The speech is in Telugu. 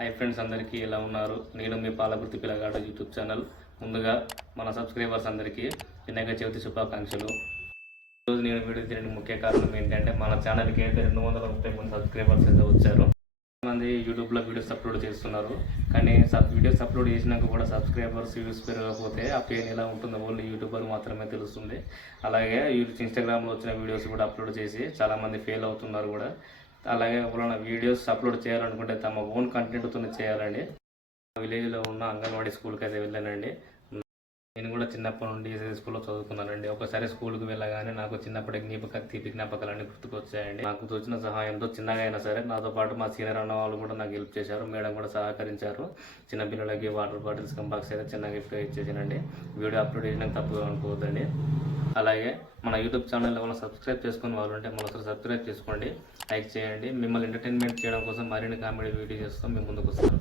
హాయ్ ఫ్రెండ్స్, అందరికీ ఎలా ఉన్నారు? నేను మీ పాలకుర్తి పిల్లగాడు యూట్యూబ్ ఛానల్. ముందుగా మన సబ్స్క్రైబర్స్ అందరికీ వినాయక చవితి శుభాకాంక్షలు. ఈరోజు నేను వీడియో తీయడానికి ముఖ్య కారణం ఏంటంటే, మన ఛానల్కి అయితే 230 మంది సబ్స్క్రైబర్స్ అయితే వచ్చారు. మంది యూట్యూబ్లో వీడియోస్ అప్లోడ్ చేస్తున్నారు, కానీ వీడియోస్ అప్లోడ్ చేసినాక కూడా సబ్స్క్రైబర్స్ వ్యూస్ పెరగకపోతే ఆ పెయిన్ ఎలా ఉంటుందో ఓన్లీ యూట్యూబర్ మాత్రమే తెలుస్తుంది. అలాగే ఇన్స్టాగ్రామ్లో వచ్చిన వీడియోస్ కూడా అప్లోడ్ చేసి చాలామంది ఫెయిల్ అవుతున్నారు కూడా. అలాగే ఎవరైనా వీడియోస్ అప్లోడ్ చేయాలనుకుంటే తమ ఓన్ కంటెంట్తో చేయాలండి. విలేజ్లో ఉన్న అంగన్వాడీ స్కూల్కి అయితే వెళ్ళానండి. నేను కూడా చిన్నప్పటి నుండి స్కూల్లో చదువుకున్నానండి. ఒకసారి స్కూల్కి వెళ్ళగానే నాకు చిన్నప్పటి తీపి జ్ఞాపకాలన్నీ గుర్తుకొచ్చాయండి. నాకు తోచిన సహాయంతో చిన్నగా అయినా సరే నాతో పాటు మా సీనియర్ అన్న వాళ్ళు కూడా నాకు హెల్ప్ చేశారు. మేడం కూడా సహకరించారు. చిన్నపిల్లలకి వాటర్ బాటిల్స్ కంబాక్స్ అయితే చిన్న గిఫ్ట్ ఇచ్చేసానండి. వీడియో అప్లోడ్ చేసినాక తప్పుగా అనుకోవద్దండి. అలాగే మన యూట్యూబ్ ఛానల్ ఎవరైనా సబ్స్క్రైబ్ చేసుకుని వాళ్ళు ఉంటే మనసారి సబ్స్క్రైబ్ చేసుకోండి, లైక్ చేయండి. మిమ్మల్ని ఎంటర్టైన్మెంట్ చేయడం కోసం మరిన్ని కామెడీ వీడియో చేస్తాం మేము ముందుకు వస్తాం.